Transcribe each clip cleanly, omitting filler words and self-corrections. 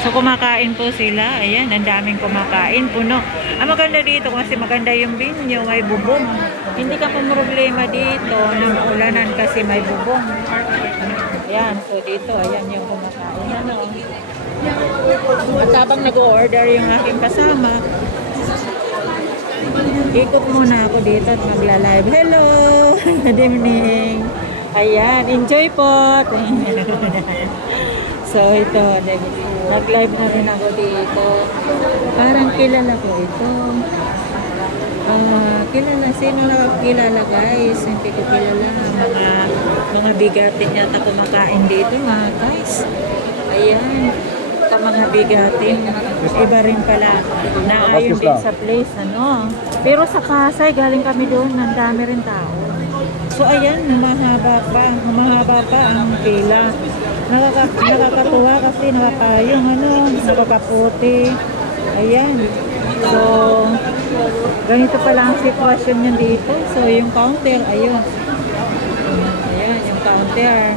So kumakain po sila. Ayan, ang daming kumakain. Puno. Ang maganda dito kasi maganda yung venue. May bubong. Hindi ka po problema dito ng ulanan kasi may bubong. Ayan, so dito, ayan yung kumakain. Ano? At habang nag-order yung aking kasama, ikot muna ako dito at magla-live. Hello! Good evening! Ayan, enjoy po! So ito, nag-live na rin ako dito. Parang kilala ko ito. Kilala, sino nakakilala guys? Hindi ko kilala. Mga bigatin yata kumakain dito mga guys. Ayan. Mga bigatin. Iba rin pala. Naayon din sa place. Ano? Pero sa Pasay, galing kami doon. Ang dami rin tao. So ayan, mahaba pa ang pila. Nakakatuwa kasi nakapayong nakakaputi. Ayan. So, ganito pala ang sitwasyon niyan dito. So, yung counter, ayun. Ayan, yung counter.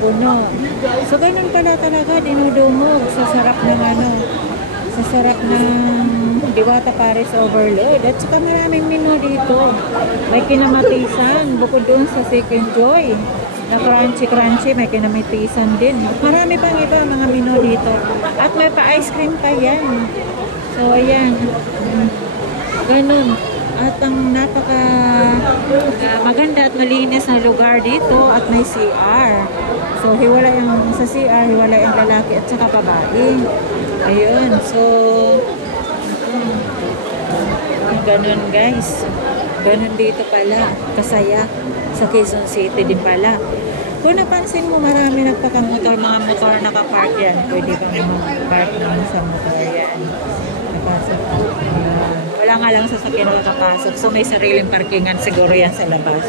Puno. So, ganun pala talaga, dinudumog sa sarap ng sa sarap ng Diwata Paris Overload. At saka maraming menu dito. May kinamatisan, bukod doon sa Second Joy. Na crunchy, may kinamatisan din. Marami pang iba mga menu dito. At may pa-ice cream pa yan. So, ayan. Ganun. At ang napaka maganda at malinis na lugar dito at may CR. So, hiwalay ang sa CR, hiwalay ang lalaki at saka babae. Ayun. So, ganun guys. Ganun dito pala. Kasaya. Sa Quezon City din pala. Kung napansin mo, marami nagpakamotor, mga motor nakapark yan. Pwede kang mag-park naman sa motor yan. Napasok. Wala nga lang sasakyan na nakapasok. So may sariling parkingan siguro yan sa labas.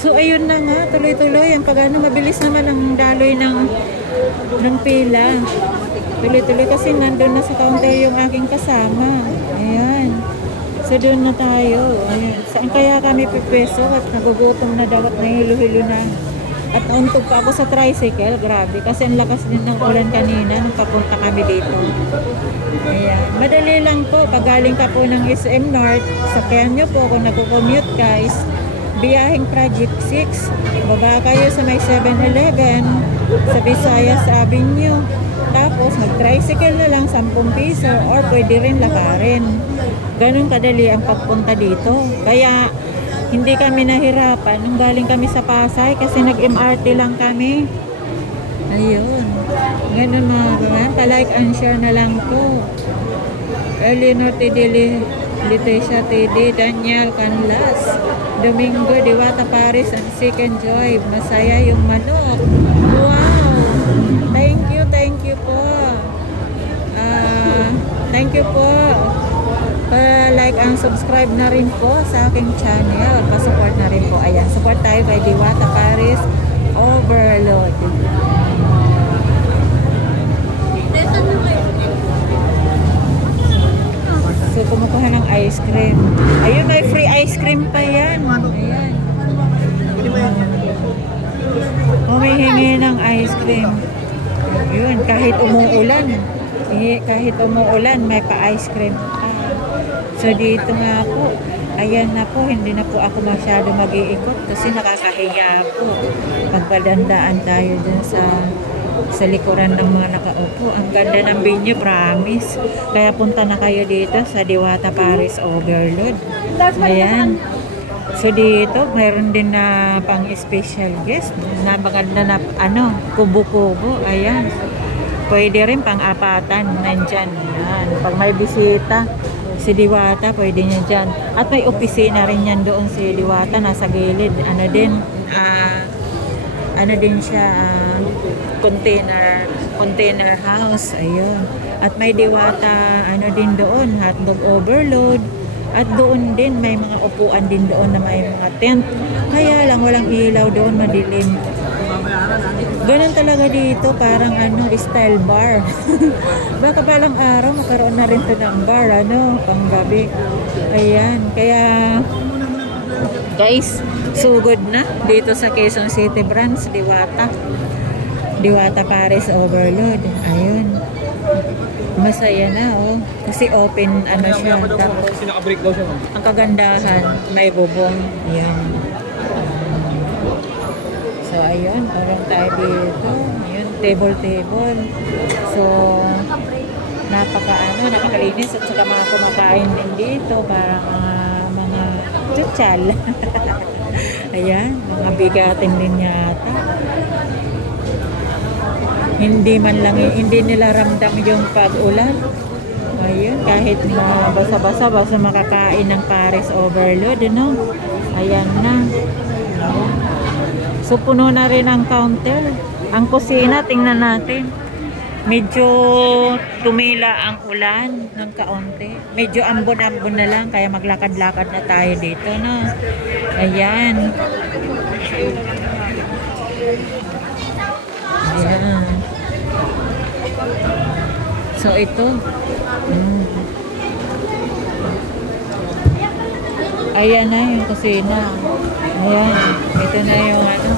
So ayun na nga, tuloy-tuloy. Ang pagano, mabilis naman ang daloy ng pila. Tuloy-tuloy kasi nandun na sa counter yung aking kasama. Ayan. So doon na tayo. Ayan. Saan kaya kami pipwesto at nagugutom na daw at nahilo-hilo na. At nauntog pa ako sa tricycle. Grabe. Kasi ang lakas din ng ulan kanina nung papunta kami dito. Ayan. Madali lang po. Pag galing ka po ng SM North, sakyan nyo po kung nag-commute guys. Biyahing Project 6. Baba kayo sa may 7-Eleven sa Visayas Avenue. Tapos mag-tricycle na lang 10 piso or pwede rin lakarin. Ganun kadali ang pagpunta dito. Kaya hindi kami nahirapan nung galing kami sa Pasay kasi nag-MRT lang kami. Ayun. Ganun mga ganyan. Pa-like and share na lang po. Eleanor Tidili, Leticia Tidi, Daniel Canlas, Domingo Diwata Paris, and Second Joy. Masaya yung manok. Wow! Thank you po. Thank you po. Pa-like and subscribe na rin po sa aking channel. Pa-support na rin po. Ayan, support tayo kay Diwata Paris Overload. So, kumukuha ng ice cream. Ayun, may free ice cream pa yan. Ayan. Humihingi ng ice cream. Yun, kahit umuulan, may pa-ice cream. So, dito nga po, ayan na po, hindi na po ako masyado mag-iikot kasi nakakahiya po. Pagpadandaan tayo dun sa likuran ng mga nakaupo. Ang ganda ng venue, promise. Kaya punta na kayo dito sa Diwata Paris Overload. Ayan. So dito, mayroon din na pang special guest na maganda na kubo-kubo. Ayan. Pwede rin pang-apatan. Nandyan. Ayan. Pag may bisita, si Diwata, pwede niya dyan. At may opisina rin yan doon si Diwata. Nasa gilid. Ano din siya, container house. Ayun. At may Diwata, din doon, hotdog overload. At doon din, may mga upuan din doon na may mga tent. Kaya lang, walang ilaw doon, madilim. Ganun talaga dito, parang style bar. Baka palang araw, makaroon na rin to ng bar, pang gabi. Ayan, kaya Guys, sugod na dito sa Quezon City branch, Diwata Paris Overload. Ayun. Masaya na, oh. Kasi open, ano siya. Tapos, ang kagandahan, may bubong. Yan. So, ayun. Parang tayo dito. Ayun, table. So, napakalinis. At saka mga kumakain din dito. Parang mga tsutsal. Ayan, mga bigatin din yata. Hindi nila ramdam yung pag-ulan. Ayun, kahit mga basa-basa, basta makakain ng Paris Overload, ano? Ayan na. So, puno na rin ang counter. Ang kusina, tingnan natin. Medyo tumila ang ulan ng kaunti. Medyo ambon-ambon na lang, kaya maglakad-lakad na tayo dito, no? Ayan. Ayan. So, ito. Ayan na yung kusina. Ayan. Ito na yung ano.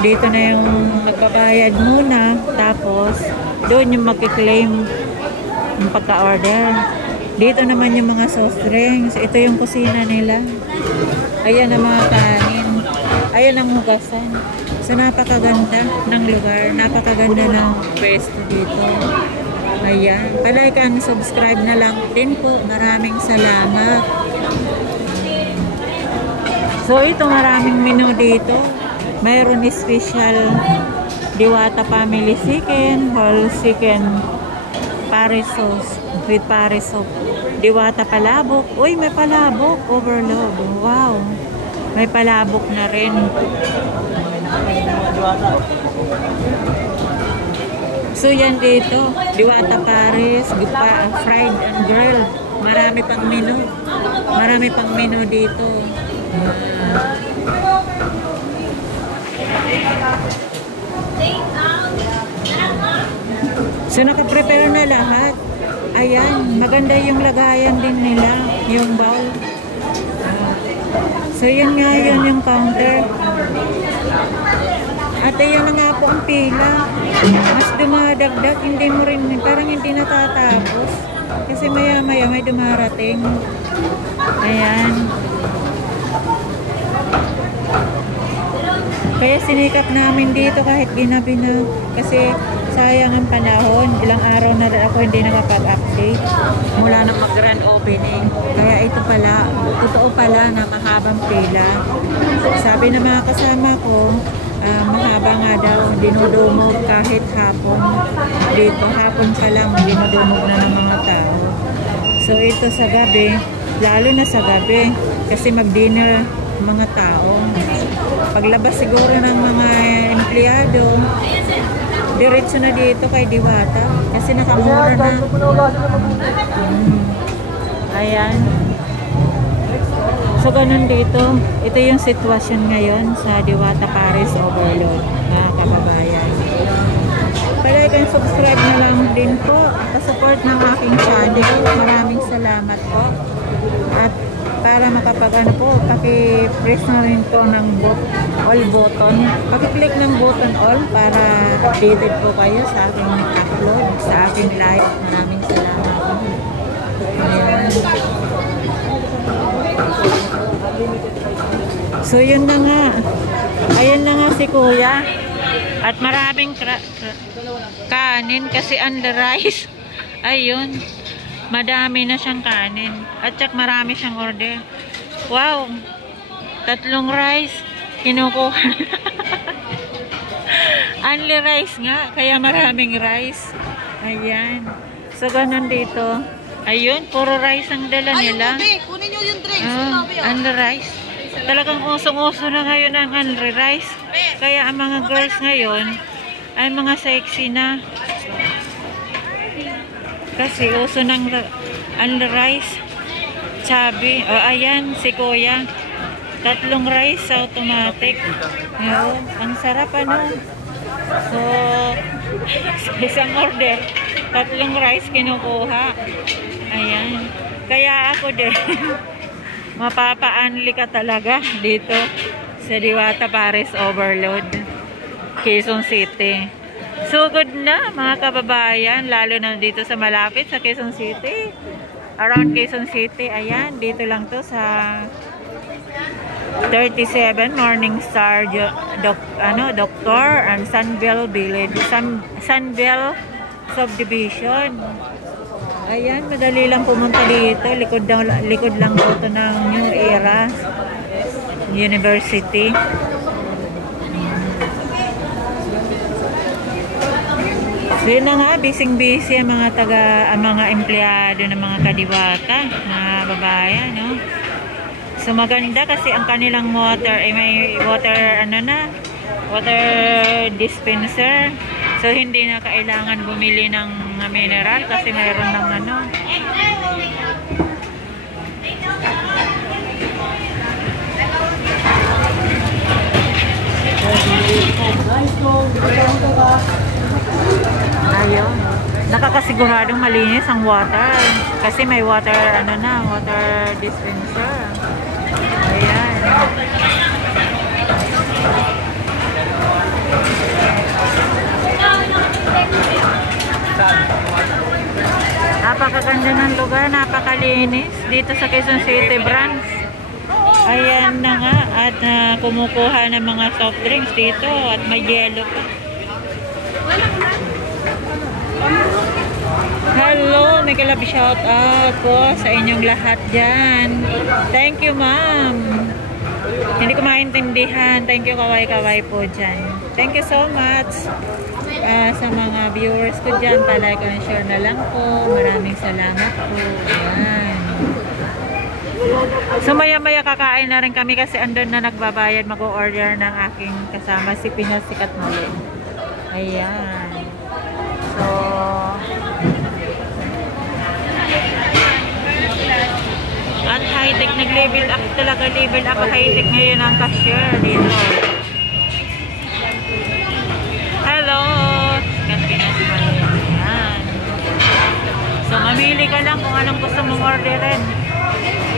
Dito na yung magbabayad muna. Tapos, doon yung magkiklaim yung pagka-order. Dito naman yung mga soft drinks. Ito yung kusina nila. Ayan ang mga kanin. Ayan ang hugasan. So, napakaganda ng lugar. Napakaganda ng pwesto dito. Ayan. Palike and subscribe na lang din po. Maraming salamat. So, ito maraming menu dito. Mayroon special Diwata Family Chicken, whole chicken, Paris sauce, with Paris sauce. Diwata palabok. Uy, may palabok. Overload. Wow. May palabok na rin. So, yan dito. Diwata Paris, fried and grilled. Marami pang menu. Marami pang menu dito. So, nakaprepare na lahat. Ayan, maganda yung lagayan din nila, yung bowl. So, yun nga, yun yung counter. At yun na nga po ang pila. Mas dumadagdag, hindi mo rin, parang hindi natatapos. Kasi maya-maya may dumarating. Ayan. Kaya sinikap namin dito kahit ginabi na. Kasi sayang ang panahon. Ilang araw na rin ako hindi nakapag-update mula nang mag-grand opening. Kaya ito pala, totoo pala na mahabang pila. Sabi ng mga kasama ko, mahaba nga daw, dinudumog kahit hapon. Dito, hapon pa lang, dinudumog na ng mga tao. So ito sa gabi, lalo na sa gabi, kasi mag-dinner mga tao. Paglabas siguro ng mga empleyado, diretso na dito kay Diwata kasi nakamura na. Ayan. So, ganun dito. Ito yung sitwasyon ngayon sa Diwata Paris Overload, mga kababayan. Palike and subscribe na lang din po. Pasupport ng aking channel. Maraming salamat po. At para makapag-ano po, paki-press na rin po ng all button. Paki-click ng button all para updated po kayo sa aking upload, sa aking live. Maraming salamat. Ayan. So, yun na nga. Ayan na nga si Kuya. At maraming kanin kasi under rice. Ayun. Madami na siyang kanin. At saka marami siyang order. Wow! 3 rice. Kinukuha. Only rice nga. Kaya maraming rice. Ayan. So, ganun dito. Ayun, puro rice ang dala nila. Ayun, kunin nyo yung drinks. Only rice. Talagang usong-uso na ngayon ang only rice. Kaya ang mga girls ngayon ay mga sexy na. Kasi uso ng only rice. Chubby. O, ayan, si Kuya. 3 rice automatic. Yo, ang sarap ano. So, isang order, 3 rice kinukuha. Ayan. Kaya ako din. Mapapa-unli ka talaga dito sa Diwata Paris Overload, Quezon City. Sugod na mga kababayan, lalo na dito sa malapit sa Quezon City. Around Quezon City, ayan, dito lang to sa 37 Morning Star Doctor and Sunbell Village, Sunbell Subdivision. Ayan, madali lang pumunta dito. Likod lang ito ng New Era University. So yun na nga, busy-busy ang mga empleyado ng mga kadiwata na babayan, no? So maganda kasi ang kanilang water ay may water water dispenser. So hindi na kailangan bumili ng mineral kasi mayroon ng ayun. Nakakasiguradong malinis ang water kasi may water water dispenser. Ayan. Napakaganda ng lugar, napakalinis dito sa Quezon City branch. Ayan na nga, at kumukuha ng mga soft drinks dito at may yellow pa. Hello, may kalab shout out po sa inyong lahat dyan. Thank you, ma'am. Hindi ko maintindihan. Thank you, kaway-kaway po dyan. Thank you so much sa mga viewers ko dyan. Palike and share na lang po. Maraming salamat po. Ayan. So maya-maya kakain na rin kami kasi andun na nagbabayad, mag-order ng aking kasama si Pinasikat Mali. Ayan. So at high-tech, nag-level up talaga, level up high-tech ngayon ang cashier dito. Hello! Sikat Pinasikat Mali. Ayan. So mamili ka lang kung anong gusto mong orderin.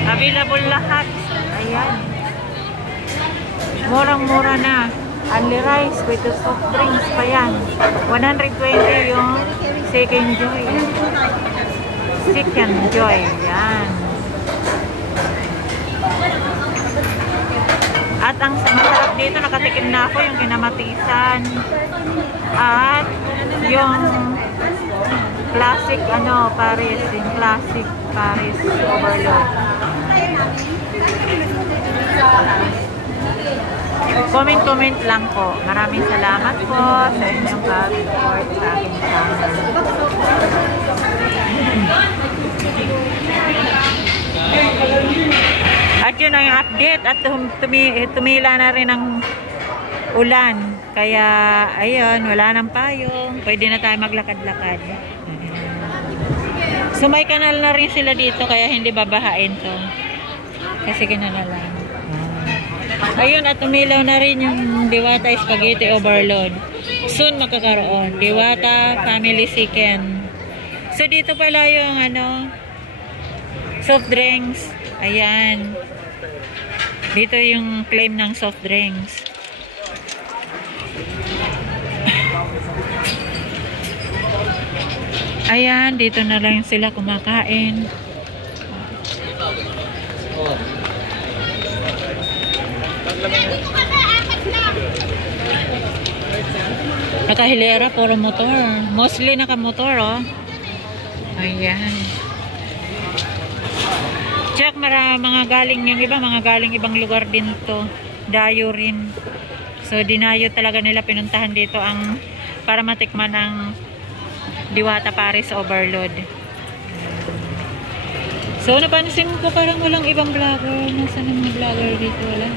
Available lahat. Ayan. Murang-mura na. Only rice with the soft drinks pa yan. 120 yung second joy. Second joy. Yan. At ang masarap dito, nakatikim na ako yung kinamatisan. At yung classic Paris. Yung classic Paris Overload. Comment lang po. Maraming salamat po sa inyong pag-support sa aking channel. At yun ang update at tumila na rin ang ulan. Kaya ayun, wala nang payong. Pwede na tayo maglakad-lakad. So may kanal na rin sila dito kaya hindi babahain to. Kasi ganun na lang. Ayun, at tumilaw na rin yung Diwata Spaghetti Overload. Soon makakaroon. Diwata Family Chicken. So dito pala yung soft drinks. Ayan. Dito yung claim ng soft drinks. Ayan, dito na lang sila kumakain. Nakahilera, puro motor. Mostly nakamotor, oh. Ayan. Check, mga galing yung iba, mga galing ibang lugar din to. Dayo rin. So, dinayo talaga nila pinuntahan dito para matikman ng Diwata Paris Overload. So, napansin ko parang walang ibang vlogger. Nasaan ang mga vlogger dito? Wala.